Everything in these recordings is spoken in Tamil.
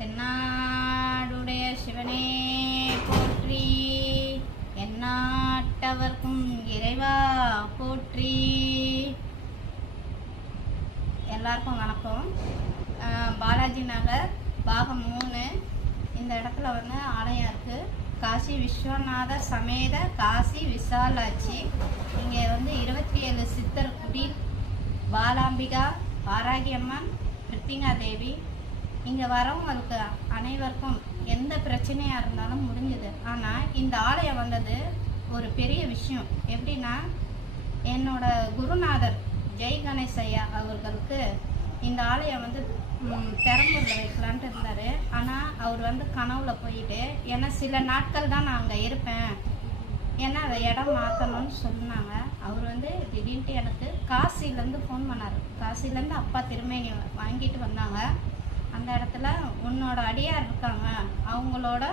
தென்னாடுடைய சிவனே போற்றி. எந்நாட்டவர்க்கும் இறைவா போற்றி. எல்லாருக்கும் வணக்கம். பாலாஜி நகர் பாகம் மூணு. இந்த இடத்துல வந்து ஆலயம் இருக்குது காசி விஸ்வநாத சமேத காசி விசாலாட்சி. இங்கே வந்து இருபத்தி ஏழு சித்தர் குடி பாலாம்பிகா பாராகியம்மன் பிருத்திங்கா தேவி இங்கே வரவங்களுக்கு அனைவருக்கும் எந்த பிரச்சனையாக இருந்தாலும் முடிஞ்சது. ஆனால் இந்த ஆலயம் வந்தது ஒரு பெரிய விஷயம். எப்படின்னா என்னோட குருநாதர் ஜெய் கணேஷ் ஐயா அவர்களுக்கு இந்த ஆலயம் வந்து பெரம்பூரில் வைக்கலான்ட்டு இருந்தார். ஆனால் அவர் வந்து கனவுல போயிட்டு ஏன்னா சில நாட்கள் தான் நான் அங்கே இருப்பேன். ஏன்னா அதை இடம் மாற்றணும்னு சொன்னாங்க. அவர் வந்து திடீர்னு எனக்கு காசிலேருந்து ஃபோன் பண்ணார். காசிலேருந்து அப்பா திருமேனி வாங்கிட்டு வந்தாங்க. அந்த இடத்துல உன்னோட அடியார் இருக்காங்க. அவங்களோட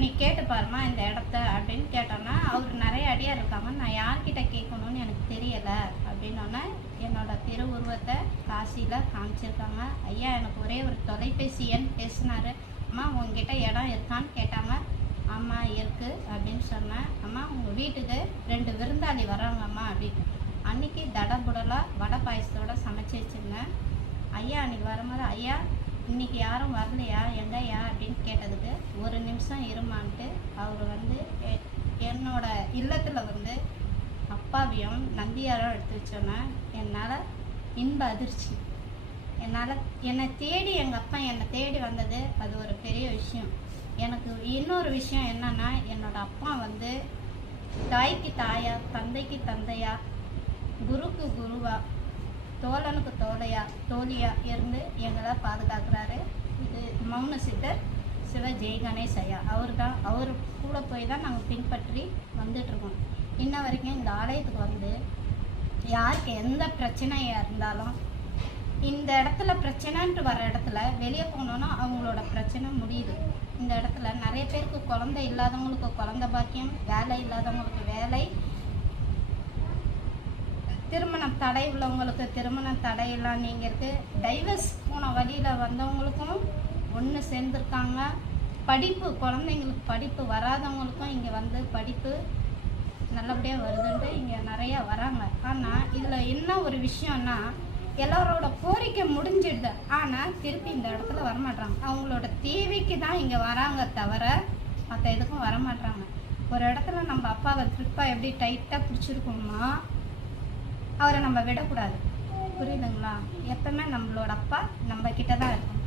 நீ கேட்டு பாருமா இந்த இடத்த அப்படின்னு கேட்டோன்னா அவர் நிறைய அடியார் இருக்காங்க. நான் யார்கிட்ட கேட்கணும்னு எனக்கு தெரியலை அப்படின்னோடனே என்னோட திருவுருவத்தை காசியில் காமிச்சிருக்காங்க. ஐயா எனக்கு ஒரே ஒரு தொலைபேசி எண் பேசினாரு. அம்மா உங்ககிட்ட இடம் இருக்கான்னு கேட்டாங்க. அம்மா இருக்கு அப்படின்னு சொன்னேன். அம்மா உங்கள் வீட்டுக்கு ரெண்டு விருந்தாளி வராங்கம்மா அப்படின்னு. அன்னைக்கு தடபுடலாக வடை பாயசத்தோட சமைச்சி வச்சுருந்தேன். ஐயா அன்னைக்கு வரும்போது ஐயா இன்னைக்கு யாரும் வரலையா? எங்கேயா? அப்படின்னு கேட்டதுக்கு ஒரு நிமிஷம் இருமான்ட்டு அவர் வந்து என்னோட இல்லத்தில் வந்து அப்பாவையும் நந்தியாரும் எடுத்து வச்சோன்னே என்னால் இன்ப அதிர்ச்சி. என்னால் என்னை தேடி எங்கள் அப்பா என்னை தேடி வந்தது அது ஒரு பெரிய விஷயம். எனக்கு இன்னொரு விஷயம் என்னன்னா என்னோட அப்பா வந்து தாய்க்கு தாயா தந்தைக்கு தந்தையா குருக்கு குருவா தோழனுக்கு தோழையா தோழியா இருந்து எங்களை பாதுகாக்கிறாரு. இது மௌன சித்தர் சிவ ஜெய் கணேஷ் ஐயா அவர் தான் அவர் கூட போய் தான் நாங்கள் பின்பற்றி வந்துட்டுருக்கோம் இன்ன வரைக்கும் இந்த ஆலயத்துக்கு வந்து யாருக்கு எந்த பிரச்சனையாக இருந்தாலும் இந்த இடத்துல பிரச்சனைன்ட்டு வர இடத்துல வெளியே போனோன்னா அவங்களோட பிரச்சனை முடியுது. இந்த இடத்துல நிறைய பேருக்கு குழந்தை இல்லாதவங்களுக்கு குழந்த பாக்கியம் வேலை இல்லாதவங்களுக்கு வேலை திருமணம் தடை உள்ளவங்களுக்கு திருமணம் தடையெல்லாம் நீங்கிறது டைவர்ஸ் போன வழியில் வந்தவங்களுக்கும் ஒன்று சேர்ந்துருக்காங்க. படிப்பு குழந்தைங்களுக்கு படிப்பு வராதவங்களுக்கும் இங்கே வந்து படிப்பு நல்லபடியாக வருதுன்ட்டு இங்கே நிறையா வராங்க. ஆனால் இதில் என்ன ஒரு விஷயம்னா எல்லாரோட கோரிக்கை முடிஞ்சிடுது. ஆனால் திருப்பி இந்த இடத்துல வரமாட்றாங்க. அவங்களோட தேவைக்கு தான் இங்கே வராங்க தவிர மற்ற எதுக்கும் வரமாட்றாங்க. ஒரு இடத்துல நம்ம அப்பாவை ட்ரிப்பாக எப்படி டைட்டாக பிடிச்சிருக்கோமா அவரை நம்ம விடக்கூடாது. புரியுதுங்களா? எப்பவுமே நம்மளோட அப்பா நம்ம கிட்ட தான் இருக்கும்